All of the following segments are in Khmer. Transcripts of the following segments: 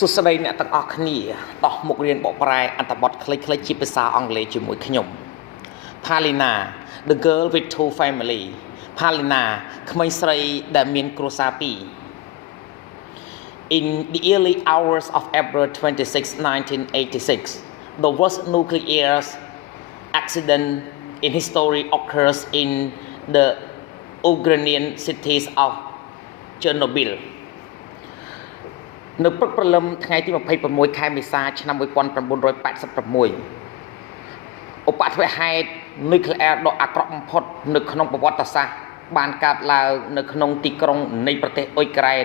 សួស្តីអ្នកទាំងអស់គ្នាដោះមុខរៀនបកប្រែអត្ថបទខ្លីៗជាភាសាអង់គ្លេសជាមួយខ្ញុំ Palina the girl with two family Palina ក្មេងស្រីដែលមានគ្រួសារពីរ In the early hours of April 26, 1986 the worst nuclear accident in history occurs in the Ukrainian cities of Chernobylនៅព្រឹកព្រលឹមថ្ងៃទី26ខែមេសាឆ្នាំ1986ឧបទ្ទវហេតុនុយក្លេអ៊ែរដ៏អាក្រក់បំផុតនៅក្នុងប្រវត្តិសាស្ត្របានកើតឡើងនៅក្នុងទីក្រុងនៃប្រទេសអ៊ុយក្រែន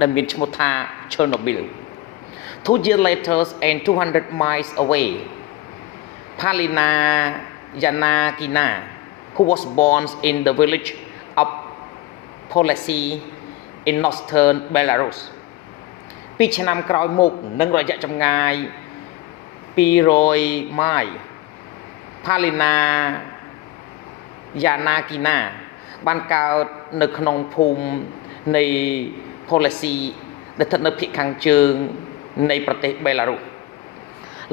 ដែលមានឈ្មោះថា Chernobyl 2 years later and 200 miles away Palina Yanakina who was born in the village of Polesy in northern Belarus 2 ឆ្នាំក្រោយមកនឹងរយៈចម្ងាយ200ម៉ាយ Palina Yanakina បានកើតនៅក្នុងភូមិនៃ Polesy ដែលស្ថិតនៅភាគខាងជើងនៃប្រទេស Belarus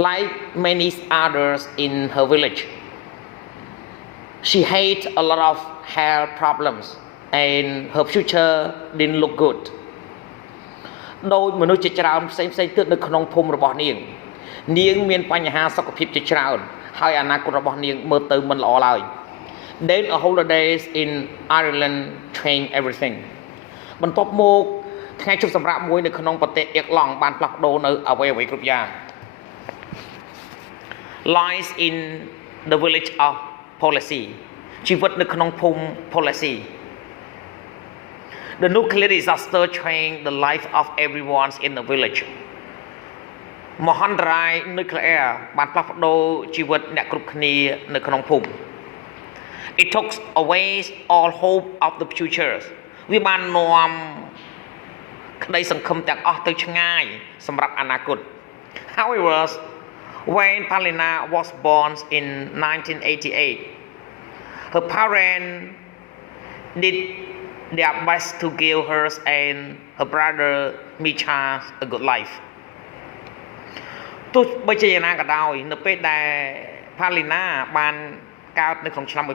Like many others in her village she had a lot of health problems and her future didn't look goodដោយមនុស្សជាច្រើនផ្សេងៗទៀតនៅក្នុងភូមិរបស់នាងមានបញ្ហាសុខភាពជាច្រើនហើយអនាគតរបស់នាងមើលទៅមិនល្អឡើយ Then a holidays in Ireland changed everything បន្ទាប់មកថ្ងៃជប់សម្រាប់មួយនៅក្នុងប្រទេសអ៊ីរឡង់បានផ្លាស់ប្ដូរនៅអ្វីៗគ្រប់យ៉ាង Lies in the village of Polesy ជីវិតនៅក្នុងភូមិ Polesy The nuclear disaster changed the life of everyone in the village មហន្តរាយនុយក្លេអ៊ែរបានផ្លាស់ប្ដូរជីវិតអ្នកគ្រប់គ្នានៅក្នុងភូមិ It took away all hope of the future វាបាននាំក្តីសង្ឃឹមទាំងអស់ទៅឆ្ងាយសម្រាប់អនាគត However when Palina was born in 1988 her parents did their best to give her and her brother Misha a good life ទោះបីជាយ៉ាងណាក៏ដោយនៅពេលដែល Palina បានកើតនៅក្នុងឆ្នាំ1988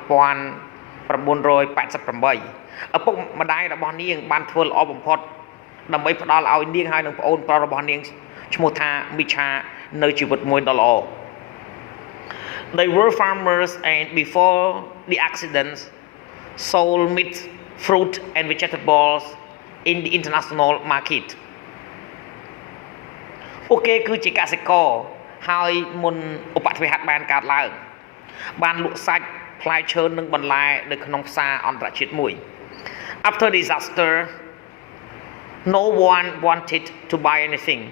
ឪពុកម្ដាយរបស់នាងបានធ្វើល្អបំផុតដើម្បីផ្ដល់ឲ្យនាងហើយនិងប្អូនប្រុសរបស់នាងឈ្មោះថា Misha នៅជីវិតមួយដ៏ល្អ They were farmers and before the accident sold meat fruit and vegetables in the international market ពួកគេគឺជាកសិករហើយមុនឧបទ្ទវហេតុបានកើតឡើងបានលក់សាច់ផ្លែឈើនិងបន្លែនៅក្នុងផ្សារអន្តរជាតិមួយ After disaster no one wanted to buy anything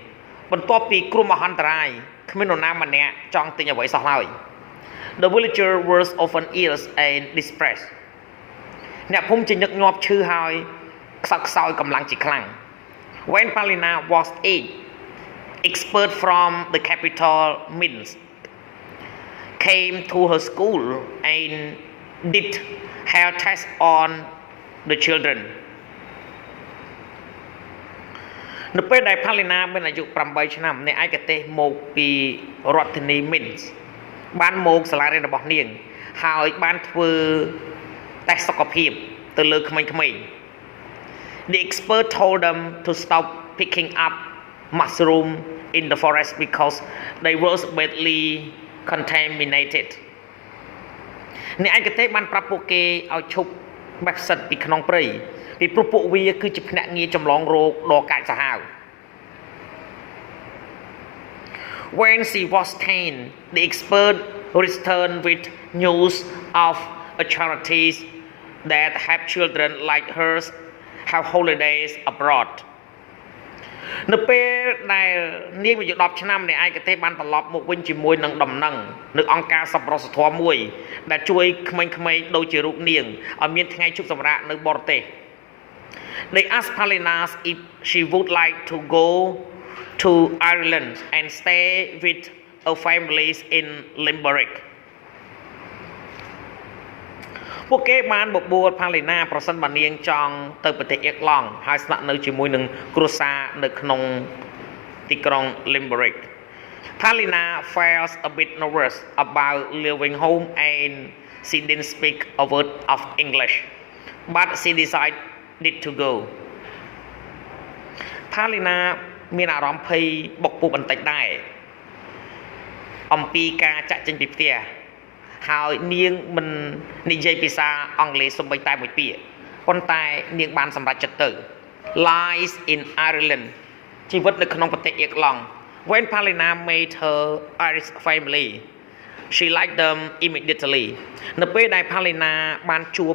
បន្ទាប់ពីគ្រោះមហន្តរាយគ្មាននរណាម្នាក់ចង់ទិញអ្វីសោះឡើយ The villager was often ill and depressed អ្នកភូមិជាញឹកញាប់ឈឺហើយខ្សត់ខ្សោយកម្លាំងជាខ្លាំង When Palina was 8 expert from the capital Minsk came to her school and did health tests on the children នៅពេលដែល Palina មានអាយុ8ឆ្នាំអ្នកឯកទេសមកពីរដ្ឋធានី Minsk បានមកសាលារៀនរបស់នាងហើយបានធ្វើតេស្តសុខភាពទៅលើក្មេងៗ The expert told them to stop picking up mushroom in the forest because they were badly contaminated អ្នកឯកទេសបានប្រាប់ពួកគេឲ្យឈប់បេះផ្សិតពីក្នុងព្រៃពីព្រោះពួកវាគឺជាភ្នាក់ងារចម្លងរោគដ៏កាចសាហាវ When she was 10 the expert returned with news of a charities that help children like hers have holidays abroad នៅពេលដែលនាងអាយុ10ឆ្នាំអ្នកឯកទេសបានត្រឡប់មកវិញជាមួយនឹងដំណឹងនៅអង្គការសប្បុរសធម៌មួយដែលជួយក្មេងៗដូចជារូបនាងឲ្យមានថ្ងៃជប់សម្រាកនៅបរទេស They asked Palina if she would like to go to Ireland and stay with her families in Limerick ពួកគេបានបបួល Palina ប្រសិនបើនាងចង់ទៅប្រទេសអ៊ីរឡង់ហើយស្នាក់នៅជាមួយនឹងគ្រួសារនៅក្នុង ទីក្រុង Limerick Palina felt a bit nervous about leaving home and she didn't speak a word of English but she decided to go Palina មានអារម្មណ៍ភ័យបុកពុះបន្តិចដែរអំពីការចាក់ចេញពីផ្ទះហើយនាងមិននិយាយភាសាអង់គ្លេសសូម្បីតែមួយពាក្យប៉ុន្តែនាងបានសម្រេចចិត្តទៅ Lies in Ireland ជីវិតនៅក្នុងប្រទេសអៀរឡង់ When Palina made her Irish family she liked them immediately នៅពេលដែល Palina បានជួប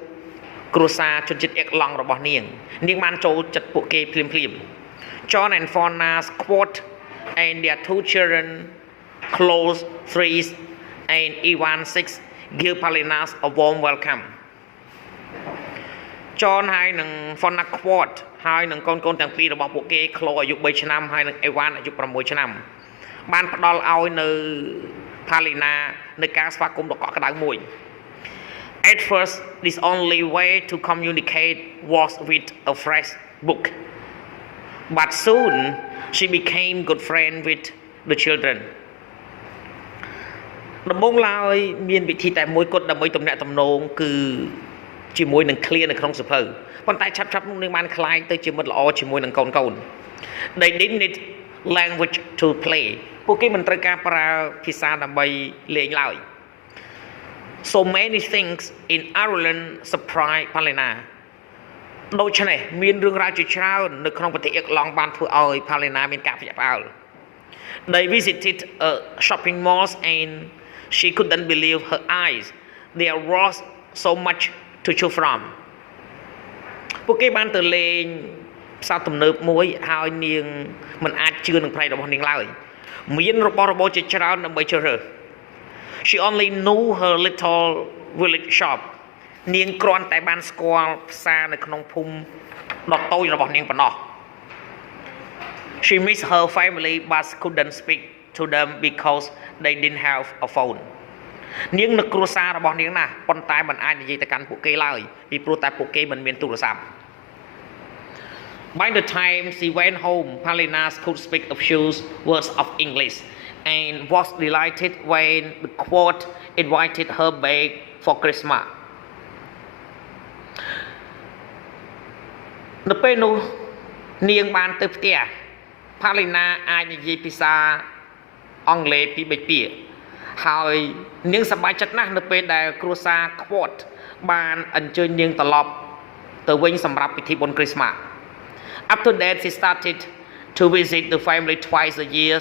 គ្រួសារជនជាតិអៀរឡង់របស់នាងបានចូលចិត្តពួកគេភ្លាមៗ John and Fauna's quote and their two children close threes and Ivan 6 give Palina's a warm welcome John ហើយនឹង Fauna quote ហើយនឹងកូនទាំងពីររបស់ពួកគេ Chloe អាយុ3ឆ្នាំហើយនឹង Ivan អាយុ6ឆ្នាំបានផ្ដល់ឲ្យនៅ Palina នៅការស្វាគមន៍ដ៏កក់ក្ដៅមួយ At first this only way to communicate was with a fresh book but soon she became good friend with the children ដំបូងឡើយមានវិធីតែមួយគត់ដើម្បីទំនាក់ទំនងគឺជាមួយនឹង clear នៅក្នុងសៀវភៅប៉ុន្តែឆាប់ៗនោះនឹងបានคล้ายទៅជាមិត្តល្អជាមួយនឹងកូន They didn't need language to play ពួកគេមិនត្រូវការប្រើភាសាដើម្បីលេងឡើយ So many things in Ireland surprised Palina ដូច្នេះមានរឿងរ៉ាវជាច្រើននៅក្នុងប្រទេសអៀរឡង់បានធ្វើឲ្យ Palina មានការភ្ញាក់ផ្អើល They visited a shopping mall and she couldn't believe her eyes there was so much to choose from ពួកគេបានទៅលេងផ្សារទំនើបមួយហើយនាងមិនអាចជឿនឹងភ្នែករបស់នាងឡើយមានរបស់របរជាច្រើនដើម្បីជ្រើសរើស She only knew her little village shop នាងគ្រាន់តែបានស្គាល់ផ្សារនៅក្នុងភូមិដ៏តូចរបស់នាងប៉ុណ្ណោះ She missed her family but couldn't speak to them because they didn't have a phone នាងនឹកគ្រួសាររបស់នាងណាស់ប៉ុន្តែមិនអាចនិយាយទៅកាន់ពួកគេឡើយពីព្រោះតែពួកគេមិនមានទូរស័ព្ទ By the time she went home Palina could speak a few words of English and was delighted when the quote invited her back for Christmas នៅពេលនោះនាងបានទៅផ្ទះ Palina អាចនិយាយភាសាអង់គ្លេសពីរបីពាក្យហើយនាងសប្បាយចិត្តណាស់នៅពេលដែលគ្រួសារ quote បានអញ្ជើញនាងត្រឡប់ទៅវិញសម្រាប់ពិធីបុណ្យ Christmas After that she started to visit the family twice a year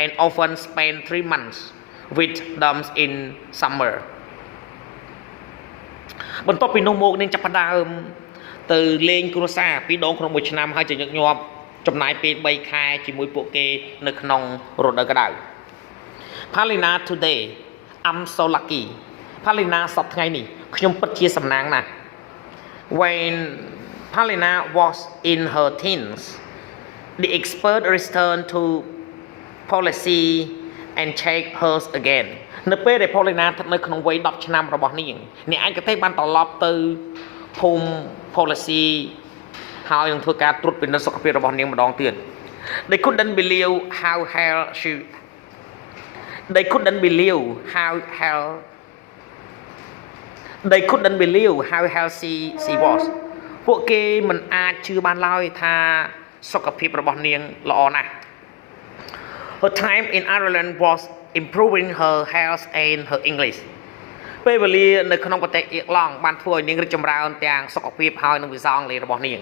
and often spent 3 months with them in summer បន្ទាប់ពីនោះមកនាងចាប់ផ្ដើមទៅលេងគ្រួសារពីរដងក្នុងមួយឆ្នាំហើយជាញឹកញាប់ចំណាយពេល3ខែជាមួយពួកគេនៅក្នុងរដូវក្តៅ Palina today I'm so lucky Palina សប្តាហ៍ថ្ងៃនេះខ្ញុំពិតជាសំណាងណាស់ When Palina was in her teens the expert returned to policy and check hers again នៅពេលដែល Palina ស្ថិតនៅក្នុងវ័យ10ឆ្នាំរបស់នាងអ្នកឯកទេសបានត្រឡប់ទៅភូមិ policy ហើយនឹងធ្វើការត្រួតពិនិត្យសុខភាពរបស់នាងម្ដងទៀត They couldn't believe how hell she They couldn't believe how healthy she was ពួកគេមិនអាចជឿបានឡើយថាសុខភាពរបស់នាងល្អណាស់ Her time in Ireland was improving her health and her English ពេលវេលានៅក្នុងប្រទេសអៀរឡង់បានធ្វើឲ្យនាងរីកចម្រើនទាំងសុខភាពហើយនិងភាសាអង់គ្លេសរបស់នាង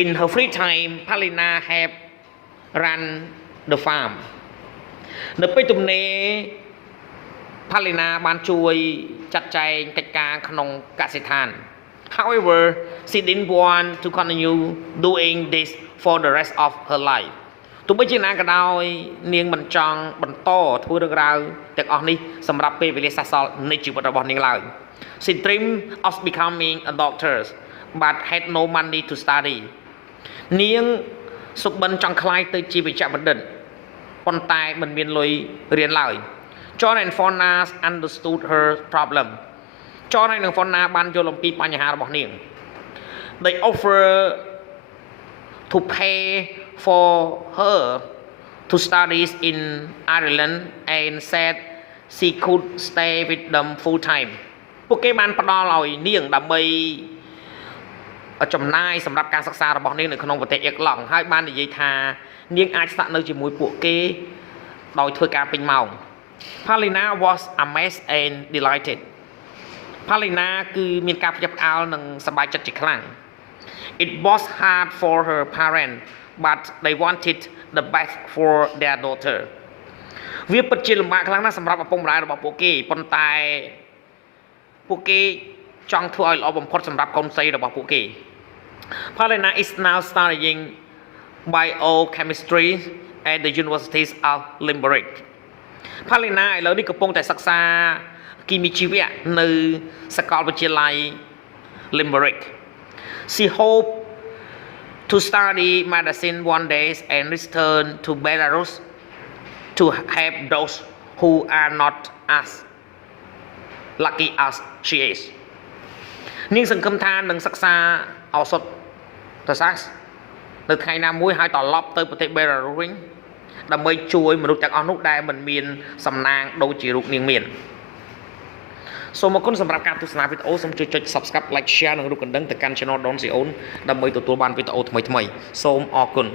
In her free time Palina had run the farm នៅពេលទំនេរ Palina បានជួយចាត់ចែងកិច្ចការក្នុងកសិដ្ឋាន However she didn't want to continue doing this for the rest of her life ទោះបីជាណាក៏ដោយនាងមិនចង់បន្តធ្វើរឿងរ៉ាវទាំងអស់នេះសម្រាប់ពេលវេលាសះសល់នៃជីវិតរបស់នាងឡើយ She dreamed of becoming a doctor but had no money to study នាងសុបិនចង់ក្លាយទៅជាវេជ្ជបណ្ឌិតប៉ុន្តែមិនមានលុយរៀនឡើយ John and Fauna understood her problem John ហើយនិង Fauna បានយល់អំពីបញ្ហារបស់នាង They offer to pay for her to studies in Ireland and said she could stay with them full time ពួកគេបានផ្ដល់ឲ្យនាងដើម្បីចំណាយសម្រាប់ការសិក្សារបស់នាងនៅក្នុងប្រទេសអ៊ីរឡង់ហើយបាននិយាយថានាងអាចស្នាក់នៅជាមួយពួកគេដោយធ្វើការពេញម៉ោង Palina was amazed and delighted Palina គឺមានការភ្ញាក់ផ្អើលនិងសប្បាយចិត្តជាខ្លាំង It was hard for her parents but they wanted the best for their daughter វាពិតជាលំបាកខ្លាំងណាស់សម្រាប់ឪពុកម្ដាយរបស់ពួកគេប៉ុន្តែពួកគេចង់ធ្វើឲ្យល្អបំផុតសម្រាប់កូនស្រីរបស់ពួកគេ Palina is now studying biochemistry at the Universities of Limerick Palina ឥឡូវនេះកំពុងតែសិក្សាគីមីជីវៈនៅសាកលវិទ្យាល័យ Limerick She hoped to study medicine one day and return to Belarus to help those who are not as lucky as she is នាងសង្ឃឹមថានឹងសិក្សាឱសថសាស្ត្រនៅថ្ងៃណាមួយហើយត្រឡប់ទៅប្រទេស Belarus វិញដើម្បីជួយមនុស្សទាំងអស់នោះដែលមិនមានសំណាងដូចជារូបនាងមានសូមអរគុណសម្រាប់ការទស្សនាវីដេអូសូមជួយចុច Subscribe Like Share និងរូបកណ្ដឹងទៅកាន់ Channel Don Sreyoun ដើម្បីទទួលបានវីដេអូថ្មីៗសូមអរគុណ